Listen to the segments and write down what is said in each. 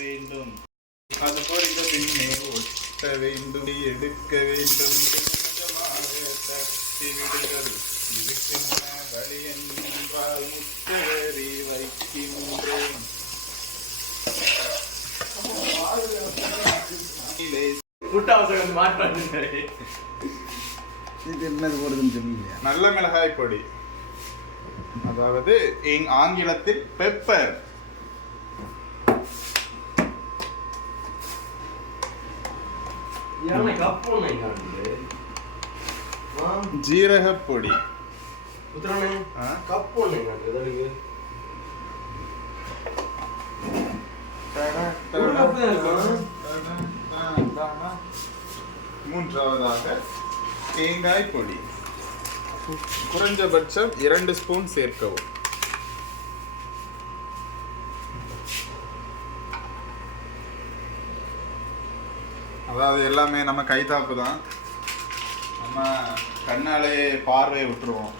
வேண்டும். அது பொறிந்த பின்னே ஒட்ட வேண்டும். எடுக்க வேண்டும். கொஞ்சமாக தட்டி விடுங்கள். இதுக்கென்ன வழி என்றால் முட்டேறி வைக்கின்றேன். இது என்னது போடுதுன்னு சொல்லுங்க நல்ல மிளகாய் பொடி. அதாவது ஆங்கிலத்தில் பெப்பர் இருக்கும். மூன்றாவதாக தேங்காய் பொடி குறைஞ்சபட்சம் இரண்டு ஸ்பூன் சேர்க்கவும் அதாவது எல்லாமே நம்ம கைத்தாப்பு தான். நம்ம கண்ணாலேயே பார்வையை விட்டுருவோம்.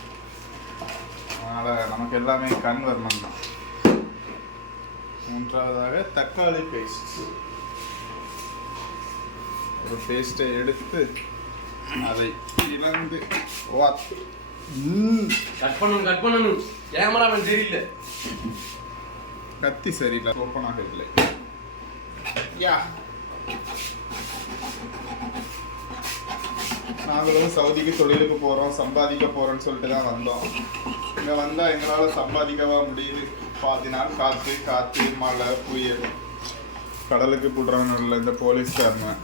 அதனால் நமக்கு எல்லாமே கண் வரணும் தான். மூன்றாவதாக தக்காளி பேஸ்ட் ஒரு பேஸ்ட்டை எடுத்து அதை இழந்து கட் பண்ணணும் கட் பண்ணணும். கேமராமேன் தெரியல. கத்தி சரியில்லை ஓப்பன் ஆகவில்லை யா. நாங்களும் சவுதிக்கு தொழிலுக்கு போகிறோம் சம்பாதிக்க போகிறோம்னு சொல்லிட்டு தான் வந்தோம். இங்கே வந்தால் எங்களால் சம்பாதிக்கவா முடியுது? பாதி நாள் காற்று காற்று மழை புயல். கடலுக்கு போடுறவனுள்ள இந்த போலீஸ்காரன்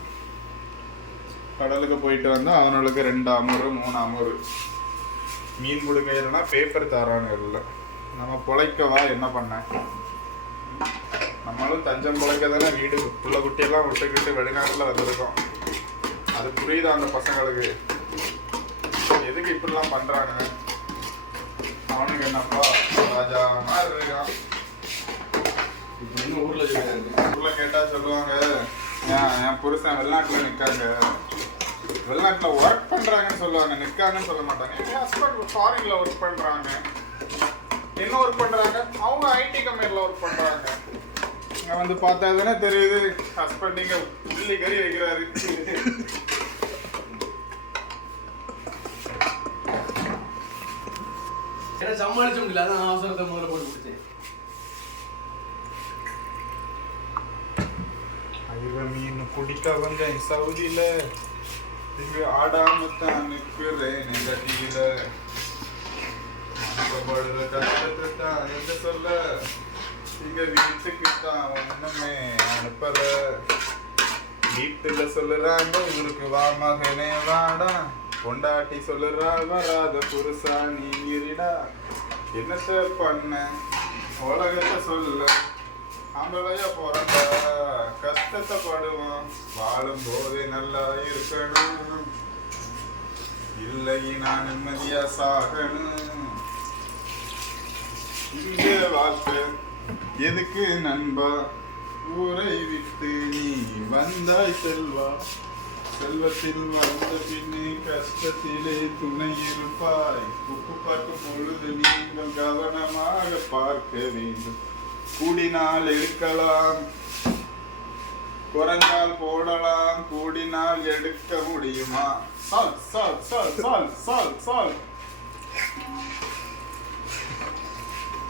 கடலுக்கு போயிட்டு வந்தால் அவனுக்கு ரெண்டு அமரு மூணு அமரு மீன் முழுங்கைனா பேப்பர் தரான்னு இல்லை. நம்ம பொழைக்கவா என்ன பண்ண? நம்மளும் தஞ்சம் பொழைக்க தானே வீடு புள்ள குட்டியெல்லாம் விட்டுக்கிட்டு வெளிநாட்டில் வந்திருக்கோம். அது புரியுதா அந்த பசங்களுக்கு? எதுக்கு இப்படிலாம் பண்றாங்க? அவனுக்கு என்னப்பா ராஜா மாதிரி இருக்கான். இன்னும் ஊர்ல இருக்காங்க? உள்ள கேட்டா சொல்லுவாங்க என் என் புருஷன் வெளிநாட்டுல நிக்காங்க. வெளிநாட்டுல ஒர்க் பண்றாங்கன்னு சொல்லுவாங்க நிக்காங்கன்னு சொல்ல மாட்டாங்க. என் ஹஸ்பண்ட் ஃபாரின்ல ஒர்க் பண்றாங்க. என்ன ஒர்க் பண்றாங்க? அவங்க ஐடி கம்பெனில ஒர்க் பண்றாங்க. இங்க வந்து பார்த்தா தானே தெரியுது. ஹஸ்பண்ட் இங்க உள்ளி கறி வைக்கிறாரு. ஏன்னா சமாளிச்ச முடியல. அதான் அவசரத்தை முதல்ல போட்டு ஐயோ மீன் குடிக்க வந்தேன் சவுதியில. இங்க ஆடாம தான் நிற்கிறேன் கட்டியில. மனப்படுற கஷ்டத்தை தான் என்ன சொல்ல. இங்க வீட்டுக்கு தான் ஒண்ணுமே அனுப்பல. வீட்டுல சொல்லுறாங்க ஊருக்கு வா மகனே வாடா. பொண்டாட்டி சொல்லுறா வராத புருஷா நீ இருடா. என்னத்த பண்ண? உலகத்தை சொல்ல. ஆம்பளையா பிறந்தா கஷ்டத்தை படுவோம். வாழும் போதே நல்லா இருக்கணும். இல்லை நான் நிம்மதியா சாகணும். இங்கே வாழ்க்கை எதுக்கு நண்பா? ஊரை விட்டு நீ வந்தாய் செல்வா. செல்வத்தில் வந்த பின்னே கஷ்டத்திலே துணை இருப்பாய். உப்பு பார்க்கும் பொழுது நீங்கள் கவனமாக பார்க்க வேண்டும். கூடினால் எடுக்கலாம். குறைஞ்சால் போடலாம். கூடினால் எடுக்க முடியுமா? சால் சால் சால் சால் சால் சால்.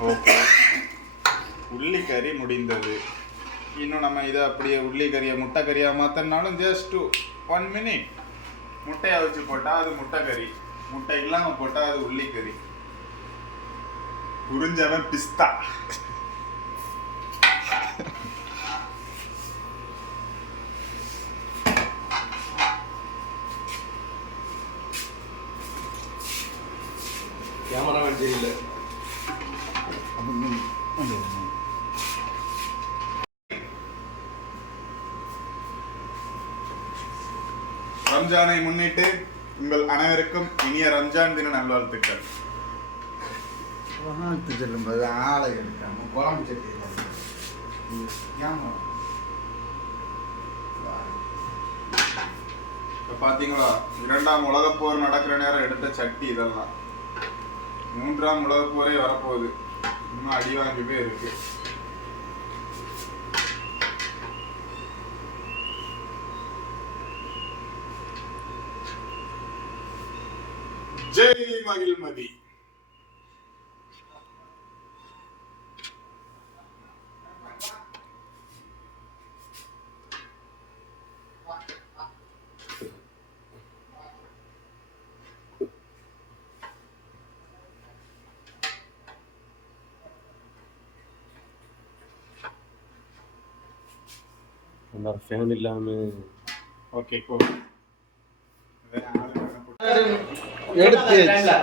ஓகே உள்ளி கறி முடிந்தது. இன்னும் நம்ம இதை அப்படியே உள்ளி கறியை முட்டை கறியாக மாற்றினாலும் ஜஸ்ட் ஒன் மினிட் முட்டையை வச்சு போட்டால் அது முட்டை கறி முட்டை இல்லாமல் போட்டால் அது உள்ளி கறி புரிஞ்சவன் பிஸ்தா. கேமராமேன் தெரியல. ரம்ஜானை முன்னிட்டு உங்கள் அனைவருக்கும் இனிய ரம்ஜான் தின நல்வாழ்த்துக்கள். வாழ்த்து சொல்லும்போது ஆளை எடுக்காம குழம்பு சட்டி இப்ப பாத்தீங்களா இரண்டாம் உலகப் போர் நடக்கிற நேரம் எடுத்த சட்டி இதெல்லாம். மூன்றாம் உலகப் போரே வரப்போகுது. இன்னும் அடி வாங்கிட்டே இருக்கு. ஜெய் மகிழ்மதி ஃபேன் இல்லாம ஓகே கோ எடுத்து அந்த இடத்துல?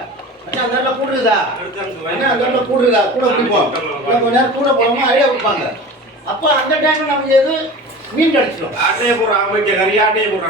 அண்ணா, அந்த இடத்துல கூடு இருக்குதா? கூட பிடிப்போம். கொஞ்ச நேரம் கூட போனோம்னா ஐடியா கொடுப்பாங்க அப்போ அந்த டைம்ல நமக்கு எது மீன் கிடைச்சிடும் ஆட்டையை போடுற அமைக்க கறி ஆட்டையை போடுற